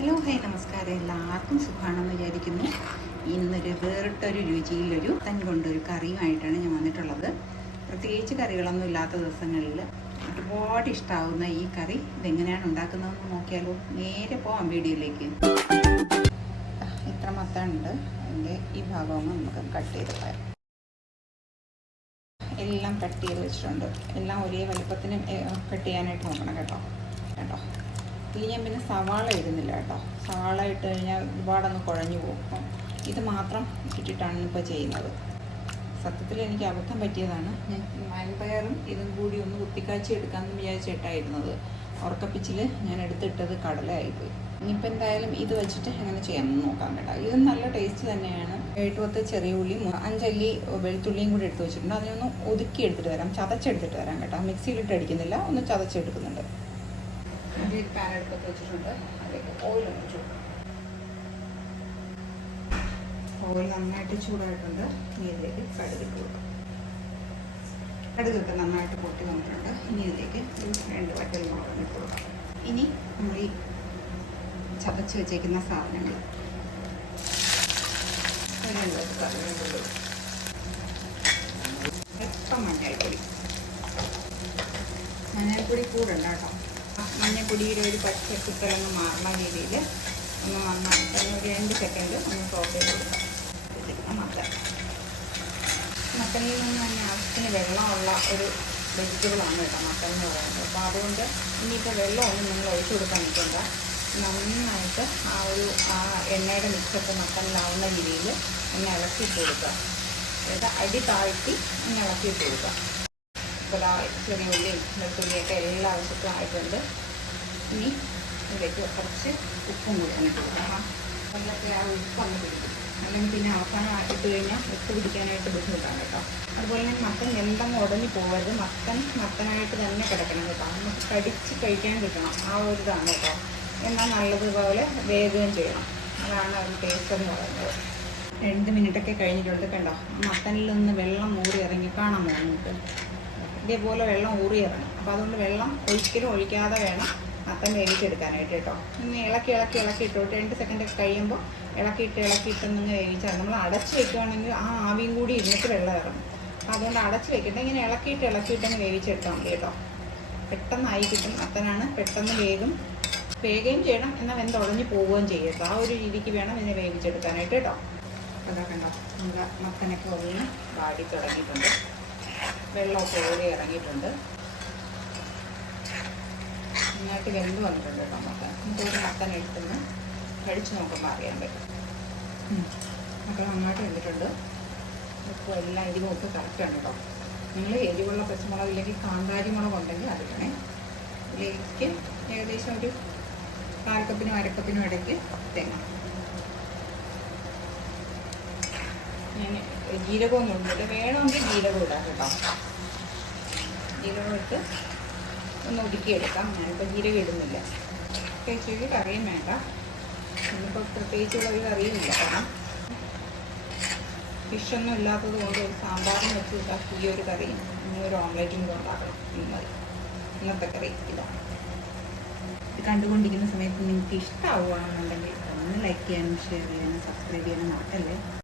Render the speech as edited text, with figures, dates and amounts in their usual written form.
Hello hi നമസ്കാരം. എല്ലാവർക്കും സുഖമാണെന്ന് വിചാരിക്കുന്നു. ഇന്നൊരു വേറിട്ടൊരു രുചിയിലൊരു കൊണ്ടൊരു കറിയുമായിട്ടാണ് ഞാൻ വന്നിട്ടുള്ളത്. പ്രത്യേകിച്ച് കറികളൊന്നും ഇല്ലാത്ത ദിവസങ്ങളിൽ ഒരുപാട് ഇഷ്ടമാവുന്ന ഈ കറി ഇതെങ്ങനെയാണ് ഉണ്ടാക്കുന്നതെന്ന് നോക്കിയാലോ. നേരെ പോവാം വീഡിയോയിലേക്ക്. ഇത്ര മത്തനുണ്ട്, അതിൻ്റെ ഈ ഭാഗമൊന്നും നമുക്ക് കട്ട് ചെയ്ത് പോയാൽ എല്ലാം കട്ട് ചെയ്ത് വെച്ചിട്ടുണ്ട്. എല്ലാം ഒരേ വലുപ്പത്തിന് കട്ട് ചെയ്യാനായിട്ട് നോക്കണം കേട്ടോ. ഇതിൽ ഞാൻ പിന്നെ സവാള ഇടുന്നില്ല കേട്ടോ. സവാള ഇട്ട് കഴിഞ്ഞാൽ ഒരുപാടൊന്ന് കുഴഞ്ഞു പോകും. അപ്പം ഇത് മാത്രം ഇട്ടിട്ടാണ് ഇപ്പോൾ ചെയ്യുന്നത്. സത്യത്തിൽ എനിക്ക് അബദ്ധം പറ്റിയതാണ്. ഞാൻ മൺപയറും ഇതും കൂടി ഒന്ന് കുത്തിക്കാച്ചി എടുക്കാമെന്ന് വിചാരിച്ചിട്ടായിരുന്നത്. ഉറക്കപ്പിച്ചിൽ ഞാൻ എടുത്തിട്ടത് കടലയായിപ്പോയി. ഇനിയിപ്പോൾ എന്തായാലും ഇത് വെച്ചിട്ട് എങ്ങനെ ചെയ്യാമെന്ന് നോക്കാം കേട്ടോ. ഇത് നല്ല ടേസ്റ്റ് തന്നെയാണ്. 7-10 ചെറിയ ഉള്ളിയും 5 അല്ലി വെളുത്തുള്ളിയും കൂടി എടുത്ത് വെച്ചിട്ടുണ്ട്. അതിനൊന്ന് ഒതുക്കി എടുത്തിട്ട് വരാം, ചതച്ചെടുത്തിട്ട് വരാം കേട്ടോ. മിക്സിയിലിട്ട് അടിക്കുന്നില്ല, ഒന്ന് ചതച്ചെടുക്കുന്നുണ്ട്. ഒരു പാൻ എടുത്ത് വെച്ചിട്ടുണ്ട്. അതിലേക്ക് ഓയിൽ ഒഴിച്ചു. ഓയിൽ നന്നായിട്ട് ചൂടായിട്ടുണ്ട്. ഇനി ഇതിലേക്ക് കടുക് ഇട്ട് കൊടുക്കാം. കടുകൊക്കെ നന്നായിട്ട് പൊട്ടി വന്നിട്ടുണ്ട്. ഇനി ഇതിലേക്ക് 2 വറ്റൽമുളക് ഇട്ട് കൊടുക്കാം. ഇനി നമ്മൾ ഈ ചതച്ച് വെച്ചേക്കുന്ന സാധനങ്ങൾ അല്പം മഞ്ഞൾപ്പൊടി കൂടണ്ട കേട്ടോ. മഞ്ഞൾപ്പൊടിയുടെ ഒരു പച്ച കുത്തലൊന്ന് മാറുന്ന രീതിയിൽ ഒന്ന് നന്നായിട്ട് ഒരു 2 സെക്കൻഡ് ഒന്ന് സോട്ട് ചെയ്ത് കൊടുക്കാം. മത്തനിൽ നിന്ന് തന്നെ ആവശ്യത്തിന് വെള്ളമുള്ള ഒരു വെജിറ്റബിളാണ് കേട്ടോ മത്തൻ എന്ന് പറയുന്നത്. അപ്പോൾ അതുകൊണ്ട് ഇനിയിപ്പോൾ വെള്ളമൊന്നും നിങ്ങൾ ഒഴിച്ചു കൊടുക്കാൻ നിൽക്കണ്ട. നന്നായിട്ട് ആ എണ്ണയുടെ മിക്സൊക്കെ മത്തനിലാവുന്ന രീതിയിൽ ഒന്ന് ഇളക്കിയിട്ട് കൊടുക്കുക. അതായത് അടി താഴ്ത്തി ഒന്ന് ഇളക്കിയിട്ട് കൊടുക്കുക. ഇപ്പോൾ ചെറിയ ഉള്ളിയും വെളുത്തുള്ളിയൊക്കെ എല്ലാ ആവശ്യത്തിനും ആയിട്ടുണ്ട്. ഇനി ഇതിലേക്ക് കുറച്ച് ഉപ്പും കൂടി ഇട്ട് കൊടുക്കാം. അതിലൊക്കെ ആ ഉപ്പൊന്ന് പിടിക്കും. അല്ലെങ്കിൽ പിന്നെ അവസാനം ഇട്ട് കഴിഞ്ഞാൽ ഉപ്പ് പിടിക്കാനായിട്ട് ബുദ്ധിമുട്ടാണ് കേട്ടോ. അതുപോലെ തന്നെ മത്തൻ എന്തെങ്കിലും ഉടഞ്ഞു പോകരുത്. മത്തനായിട്ട് തന്നെ കിടക്കണം കേട്ടോ. നമുക്ക് കടിച്ച് കഴിക്കാൻ കിട്ടണം. ആ ഒരു ഇതാണ് കേട്ടോ. എന്നാൽ നല്ലതുപോലെ വേഗം ചെയ്യണം. അതാണ് ഒരു ടേസ്റ്റ് എന്ന് പറയുന്നത്. 2 മിനിറ്റൊക്കെ കഴിഞ്ഞിട്ടുണ്ട് കണ്ടോ. മത്തനിൽ നിന്ന് വെള്ളം ഊറി ഇറങ്ങി കാണാമോ നിങ്ങൾക്ക്? ഇതേപോലെ വെള്ളം ഊറി ഇറങ്ങി. അപ്പോൾ അതുകൊണ്ട് വെള്ളം ഒരിക്കലും ഒഴിക്കാതെ വേണം മത്തൻ വേവിച്ചെടുക്കാനായിട്ട് കേട്ടോ. ഇനി ഇളക്കി ഇട്ടോട്ട് 2 സെക്കൻഡൊക്കെ കഴിയുമ്പോൾ ഇളക്കിയിട്ടൊന്നും വേവിച്ചാൽ നമ്മൾ അടച്ച് വെക്കുകയാണെങ്കിൽ ആ ആവിയും കൂടി ഇരുന്നിട്ട് വെള്ളം ഇറങ്ങും. അപ്പോൾ അതുകൊണ്ട് അടച്ച് വെക്കട്ടെ. ഇങ്ങനെ ഇളക്കിയിട്ടൊന്ന് വേവിച്ചെടുത്താൽ മതി കേട്ടോ. പെട്ടെന്നായി കിട്ടും. മത്തനാണ് പെട്ടെന്ന് വേഗം ചെയ്യണം. എന്നാൽ വെന്തുടഞ്ഞ് പോവുകയും ചെയ്യരുത്. ആ ഒരു രീതിക്ക് വേണം ഇതിനെ വേവിച്ചെടുക്കാനായിട്ട് കേട്ടോ. അതൊക്കെ ഉണ്ടോ, നമ്മുടെ മത്തനൊക്കെ ഒന്ന് വാടി തുടങ്ങിയിട്ടുണ്ട്. വെള്ളമൊക്കെ ഊറി ഇറങ്ങിയിട്ടുണ്ട്. നന്നായിട്ട് വെന്ത് വന്നിട്ടുണ്ട് കേട്ടോ മത്തൻ. നമുക്കൊരു മത്തൻ എടുത്തുനിന്ന് കഴിച്ച് നോക്കുമ്പോൾ അറിയാൻ പറ്റും. മക്കൾ നന്നായിട്ട് വെന്തിട്ടുണ്ട്. ഉപ്പും എല്ലാം എരിവൊക്കെ കറക്റ്റാണ് കേട്ടോ. നിങ്ങൾ എരിവുള്ള പച്ചമുളക് ഇല്ലെങ്കിൽ കാന്താരി മുളക് ഉണ്ടെങ്കിൽ അത് വേണേ. ഇതിലേക്ക് ഏകദേശം ഒരു 1/4 കപ്പിനും 1/2 കപ്പിനും ഇടയ്ക്ക് തേങ്ങ. ഞാൻ ജീരകമൊന്നും ഇട്ടിട്ട് വേണമെങ്കിൽ ജീരകം ഇടാം കേട്ടോ. ജീരകം ഇട്ട് ഒന്ന് ഒതുക്കിയെടുക്കാം. ഞാനിപ്പോൾ ജീരകം ഇടുന്നില്ല. പ്രത്യേകിച്ച് കറിയും വേണ്ട. ഇന്നിപ്പോൾ പ്രത്യേകിച്ചുള്ള ഒരു കറിയും ഇല്ല. കാരണം ഫിഷൊന്നും ഇല്ലാത്തത് കൊണ്ട് ഒരു സാമ്പാറും വെച്ച് ഈ ഒരു കറിയും ഒരു ഓംലേറ്റും കൂടെ ഉണ്ടാക്കണം. ഇന്നത്തെ കറി ഇതാണ്. ഇത് കണ്ടുകൊണ്ടിരിക്കുന്ന സമയത്ത് നിങ്ങൾക്ക് ഇഷ്ടമാവുകയാണെന്നുണ്ടെങ്കിൽ ഒന്ന് ലൈക്ക് ചെയ്യാനും ഷെയർ ചെയ്യാനും സബ്സ്ക്രൈബ് ചെയ്യാനും മറക്കല്ലേ.